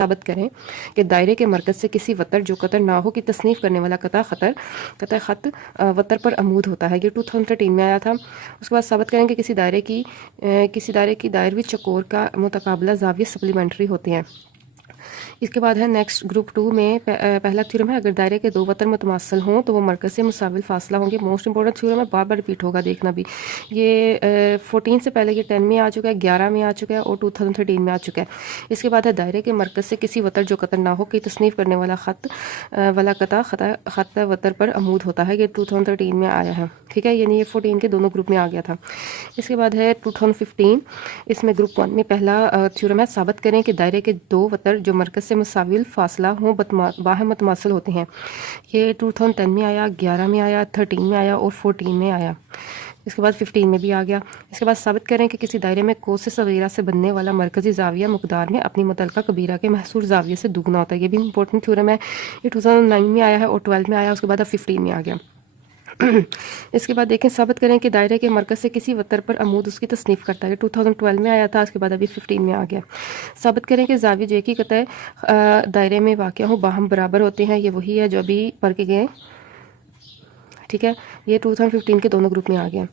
साबित करें कि दायरे के मरकज़ से किसी वतर जो कतर ना हो की तसनीफ़ करने वाला कता ख़त वतर पर अमूद होता है। ये 2013 में आया था। उसके बाद साबित करें कि किसी दायरे की दायरवी चकोर का मुतकाबला ज़ाविया सप्लीमेंट्री होते हैं। इसके बाद है नेक्स्ट ग्रुप 2 में पहला थ्योरम है, अगर दायरे के दो वतर मुतमासल हों तो वो मरकज़ से मुसाविल फासला होंगे। मोस्ट इंपॉर्टेंट थ्योरम है, बार बार रिपीट होगा, देखना भी। ये 14 से पहले ये 10 में आ चुका है, 11 में आ चुका है और 2013 में आ चुका है। इसके बाद है दायरे के मरकज़ से किसी वतर जो कतर ना हो की तसनीफ़ करने वाला ख़त वतर पर अमूद होता है। ये 2013 में आया है, ठीक है, यानी ये 14 के दोनों ग्रुप में आ गया था। इसके बाद है 2015, इसमें ग्रुप 1 में पहला थ्योरम है, साबित करें कि दायरे के दो वतर जो मरकज़ से मुसाविल फासला हों बाहम मुतमासिल होते हैं। ये 2010 में आया, 11 में आया, 13 में आया और 14 में आया। इसके बाद 15 में भी आ गया। इसके बाद साबित करें कि किसी दायरे में कोस सगीरा से बनने वाला मरकज़ी ज़ाविया मकदार में अपनी मुतलका कबीरा के महसूर ज़ाविये से दुगना होता है। ये भी इंपॉर्टेंट थ्योरम है। ये 2009 में आया है और 12 में आया, उसके बाद अब 15 में आ गया। इसके बाद देखें, साबित करें कि दायरे के मरकज़ से किसी वतर पर अमूद उसकी तसनीफ़ करता है। 2012 में आया था, उसके बाद अभी 15 में आ गया। साबित करें कि ज़ाविये जो एक ही कतः दायरे में वाक़या हो बाहम बराबर होते हैं। ये वही है जो अभी पढ़ के गए, ठीक है। ये 2015 के दोनों ग्रुप में आ गया।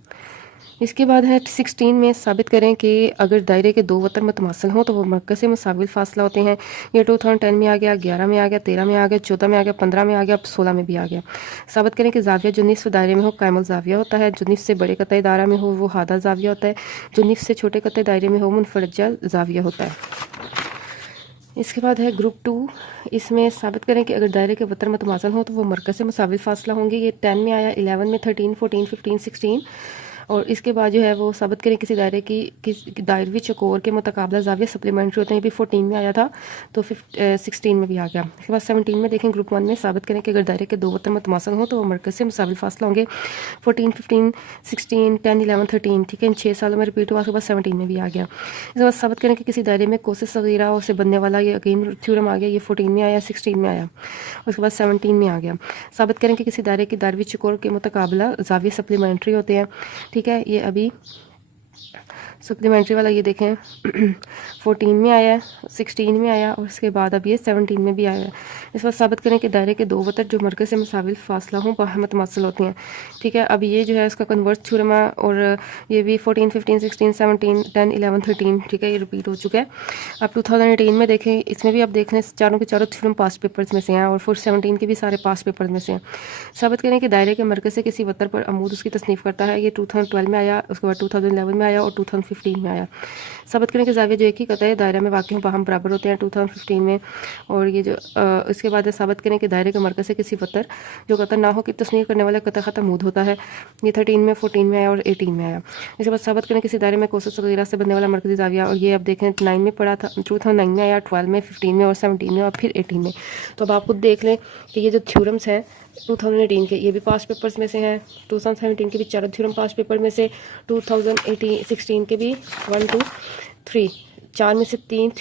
इसके बाद है 16 में, साबित करें कि अगर दायरे के दो वतर मुतमासिल हों तो वो मरकज़ से मुसाविल फासला होते हैं। ये 2010 में आ गया, 11 में आ गया, 13 में आ गया, 14 में आ गया, 15 में आ गया, अब 16 में भी आ गया। साबित करें कि ज़ाविया जो निस्फ़ दायरे में हो कायमुल ज़ाविया होता है, जो निस्फ़ से बड़े कतई दायरा में हो वो हादा ज़ाविया होता है, जो निस्फ़ से छोटे कतई दायरे में हो मुनफरजा ज़ाविया होता है। इसके बाद है ग्रुप 2, इसमें साबित करें कि अगर दायरे के वतर मुतमासिल हों तो वो मरकज़ से मुसाविल फासला होंगे। ये 10 में आया, 11 में, 13, 14, 15, 16। और इसके बाद जो है वो साबित करें किसी दायरवी चकोर के मुतकाबला ज़ाविया सप्लीमेंट्री होते हैं। ये भी 14 में आया था, तो 16 में भी आ गया। इसके बाद 17 में देखें, ग्रुप 1 में साबित करें कि अगर दायरे के दो वतर मुतमासिल हों तो वो मरकज़ से मुसाविल फासला होंगे। 14, 15, 16, 10, 11, 13, ठीक है, इन 6 सालों में रिपीट हुआ। उसके बाद 17 में भी आ गया। इसके बाद साबित करें कि किसी दायरे में कोस सगीरा से बनने वाला ये अगेन थ्योरम आ गया। ये 14 में आया, 16 में आया, उसके बाद 17 में आ गया। साबित करें कि किसी दायरे की दायरवी चकोर के मुतकाबला ज़ाविया सप्लीमेंट्री होते हैं, ठीक है। ये अभी सप्लीमेंट्री वाला ये देखें 14 में आया है, 16 में आया और उसके बाद अब ये 17 में भी आया है। इस बार साबित करें कि दायरे के दो वतर जो मरकज़ से मुसाविल फासला हों बाहम मुतमासिल होते हैं, ठीक है। अब ये जो है इसका कन्वर्स थ्योरम है और ये भी 14, 15, 16, 17, 10, 11, 13, ठीक है, ये रिपीट हो चुका है। अब 2018 में देखें, इसमें भी आप देख लें चारों के चारों थ्योरम पास्ट पेपर्स में से हैं और 17 के भी सारे पास्ट पेपर्स में से हैं। साबित करें कि दायरे के मरकज़ से किसी वतर पर अमूद उसकी तसनीफ़ करता है। ये 2012 में आया, उसके बाद 2011 में आया और 2015 में आया। साबित करें कि ज़ाविया जो एक ही कतई दायरे में वाक़ई बाहम बराबर होते हैं 2015 में। और ये जो इसके बाद साबित करें कि दायरे के मरकज़ से किसी वतर जो कतर ना हो कि तसनीफ़ करने वाला कतर ख़त अमूद होता है। ये 13 में, 14 में आया और 18 में आया। इसके बाद साबित करें किसी दायरे में कोस सगीरा से बनने वाला मरकज़ी ज़ाविया, और ये अब देखें 9 में पड़ा था, 2009 में आया, 12 में, 15 में और 17 में और फिर 18 में। तो अब आप खुद देख लें कि ये जो थ्योरम्स हैं 2018 के, ये भी पास्ट पेपर्स में से हैं। 2017 के भी चारों थ्योरम पास्ट पेपर में से, 2016 के भी 1, 2, 3, 4 में से 3